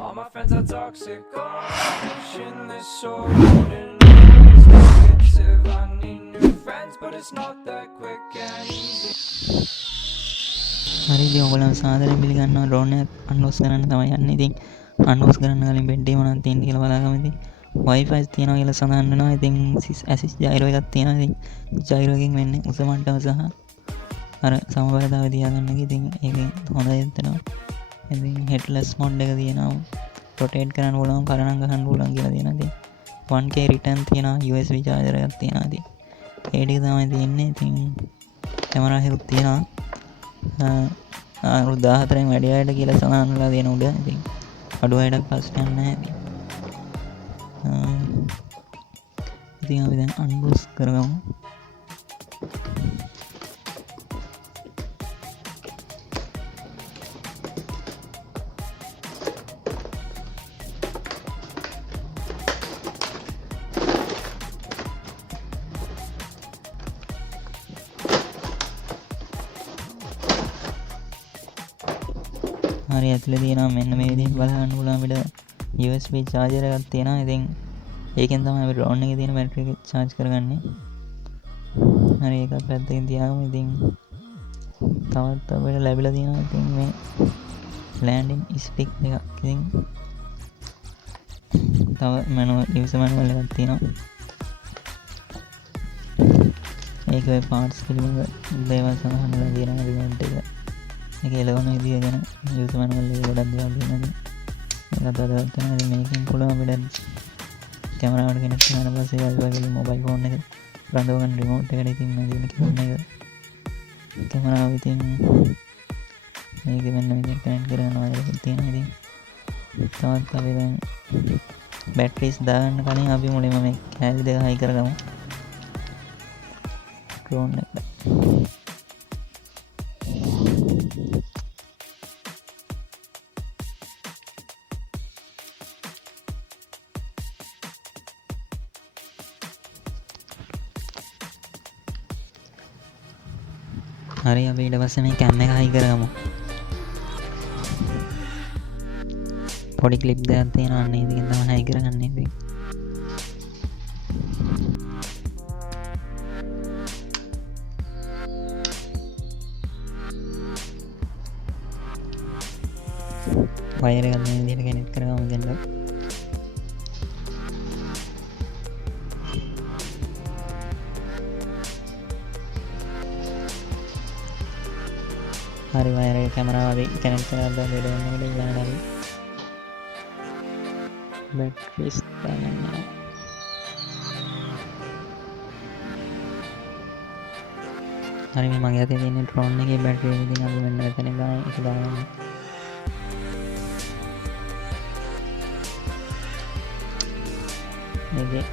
All my friends are toxic, emotionless, so wouldn't always negative. I need new friends, but it's not that quick and easy. හරි ඉතින් ඔයගොල්ලෝ සාදරයෙන් පිළිගන්නවා drone එක අන්ලොස් කරන්න තමයි යන්නේ. ඉතින් අන්ලොස් කරන්න කලින් බෙඩ් එක මොනවද තියෙන්නේ කියලා බලාගමු. ඉතින් Wi-Fi තියෙනවා කියලා සඳහන් වෙනවා. ඉතින් ඇසිස් ජයිරෝ එකක් තියෙනවා. ඉතින් ජයිරෝ එකෙන් වෙන්නේ උස මට්ටම සහ අර සමබරතාවය තියාගන්න එක. ඉතින් ඒකෙන් හොඳයි හිතෙනවා. ඉතින් හෙඩ්ලස් මොඩ් එක තියෙනවා. රොටේට් කරන්න පුළුවන්, කරණම් ගහන්න පුළුවන් කියලා තියෙනවා. ඉතින් 1K රිටර්න් තියෙනවා. USB charger එකක් තියෙනවා. ඉතින් ඒ ටික තමයි තියෙන්නේ. ඉතින් කැමරා එකක් තියෙනවා. 14න් වැඩි අයට කියලා සඳහන් වෙලා තියෙන උඩ. ඉතින් අඩු අයටත් ප්‍රශ්නයක් නැහැ. ඉතින් අපි දැන් අන්බොක්ස් කරගමු. හරි ඇතුලේ තියෙනවා මෙන්න මේ විදිහට බලන්න පුළුවන් අපිට USB charger එකක් තියෙනවා. ඉතින් ඒකෙන් තමයි අපි drone එකේ තියෙන බැටරි එක charge කරගන්නේ. හරි ඒකත් පැත්තකින් තියාගමු. ඉතින් තවත් අපිට ලැබිලා තියෙනවා ඉතින් මේ landing stick එකක්. ඉතින් තව user manual එකක් තියෙනවා. ඒකේ parts පිළිබඳ දේවල් සඳහන් කරලා තියෙනවා රිමෝට් එක. ඒක එලවන විදිය ගැන user manual එකේ ගොඩක් දේවල් තියෙනවා. ඒකට අදවත් වෙනවා. ඉතින් මේකෙන් පුළුවන් අපිට කැමරාවට කනෙක්ට් කරන පස්සේ Wi-Fi වලින් මොබයිල් ෆෝන් එක රඳව ගන්න රිමෝට් එකට ඉතින් මේ දෙන කැමරා එක කැමරාව ඉතින් මේක මෙන්න මේක කනෙක්ට් කරගන්නවා ඒක තියෙනවා. ඉතින් තවත් අපි දැන් බැටරිස් දාගන්න කලින් අපි මුලින්ම මේ කෑලි දෙක හයි කරගමු ඩ්‍රෝන් එක. හරි අපි ඊට පස්සේ මේ කැම් එක හයි කරගමු. පොඩි ක්ලිප් දෙකක් තියෙනවා අන්න ඒකෙන් තමයි හයි කරගන්නේ. ඉතින් වයර් එක මේ විදිහට කනෙක්ට් කරගමු දැන්. හරි වයර් එක කැමරාව අපි කනෙක්ට් කරලා දාලා ඩ්‍රෝන් එකට ඊළඟට අපි බැටරිස් දාගන්නවා. හරි මේ මගේ අතේ තියෙන ඩ්‍රෝන් එකේ බැටරි එක ඉතින් අපි මෙන්න මෙතන ගාන එක දාගන්න. මේකේ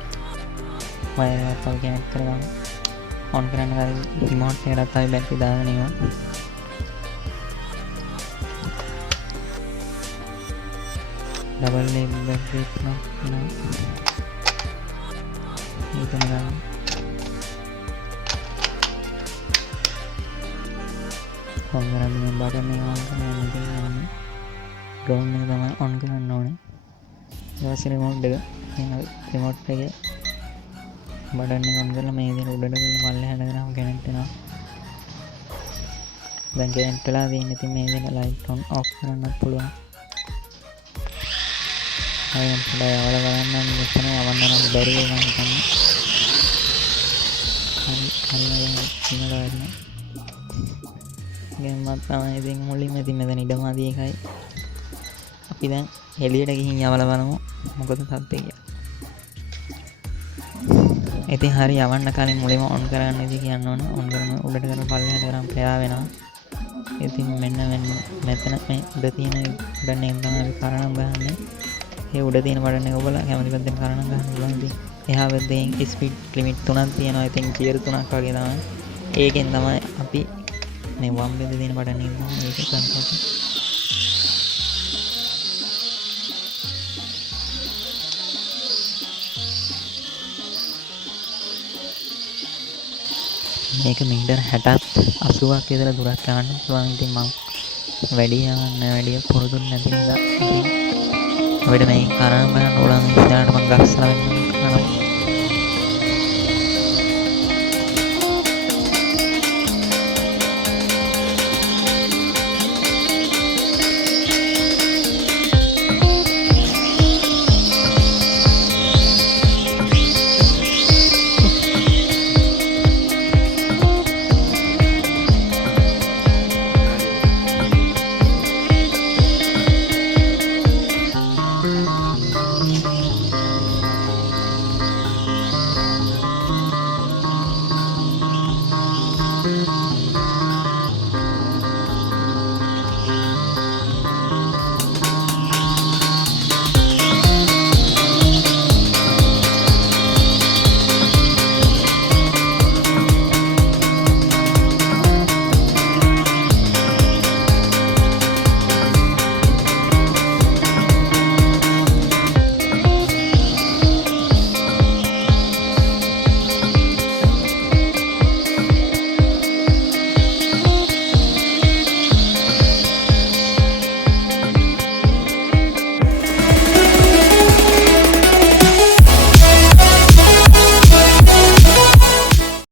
වයර් එක අපි කනෙක්ට් කරගමු. ඔන් කරන්න කලින් රිමෝට් එකකට අපි බැටරි දාගෙන ඉමු. डबल लेग बैटरी इतना इतना ऑन करने में बटन नहीं ऑन करना नहीं ड्रोन में तो ऑन करना होने वैसे रिमोट देगा रिमोट पे के बटन नहीं ऑन करना मैं इधर उड़ने के वाले हैं अगर हम कनेक्ट ना बैंक कनेक्ट ला दी नहीं थी मैं इधर लाइट ऑन ऑफ करना पड़ेगा. අයම් පොඩ්ඩක් යවලා බලන්න මෙතන යවන්න නම් බැරි වෙනවා හිතන්නේ. හරි ඉන්නලා වැඩි. ගේමක් තමයි ඉතින් මුලින්ම ඉතින් මෙතන ඉඩමාදී එකයි. අපි දැන් එළියට ගිහින් යවලා බලමු මොකද තත්ත්වය කියලා. ඉතින් හරි යවන්න කලින් මුලින්ම ඔන් කරගන්න ඉතින් කියන්න ඕන. ඔන් කරන උඩට කරන පල්ලෙහාට කරන් ප්‍රයා වෙනවා. ඉතින් මෙන්න මෙතන මේ උඩ තියෙන උඩනේ තමයි අපි කරණම් ගහන්නේ. ඒ උඩ තියෙන බටන් එක ඔබලා කැමති පැත්තෙන් කරණම් ගන්න පුළුවන්. ඉතින් එහා පැත්තෙන් ස්පීඩ් ලිමිට් 3ක් තියෙනවා. ඉතින් ගියර් 3ක් වගේ තමයි. ඒකෙන් තමයි අපි මේ වම් පැත්තේ තියෙන බටන් එක තමයි ඒක කන්ට්‍රෝල්. මේක මීටර් 60ක් 80ක් විතර දුරක් යන්න පුළුවන්. ඉතින් මම වැඩි පුරුදු නැති නිසා ඉතින් അവിടെ මේ කරන්න බෑ නෝඩන් ඉස්සරහට මම ගස්සලා වෙන්න කරනවා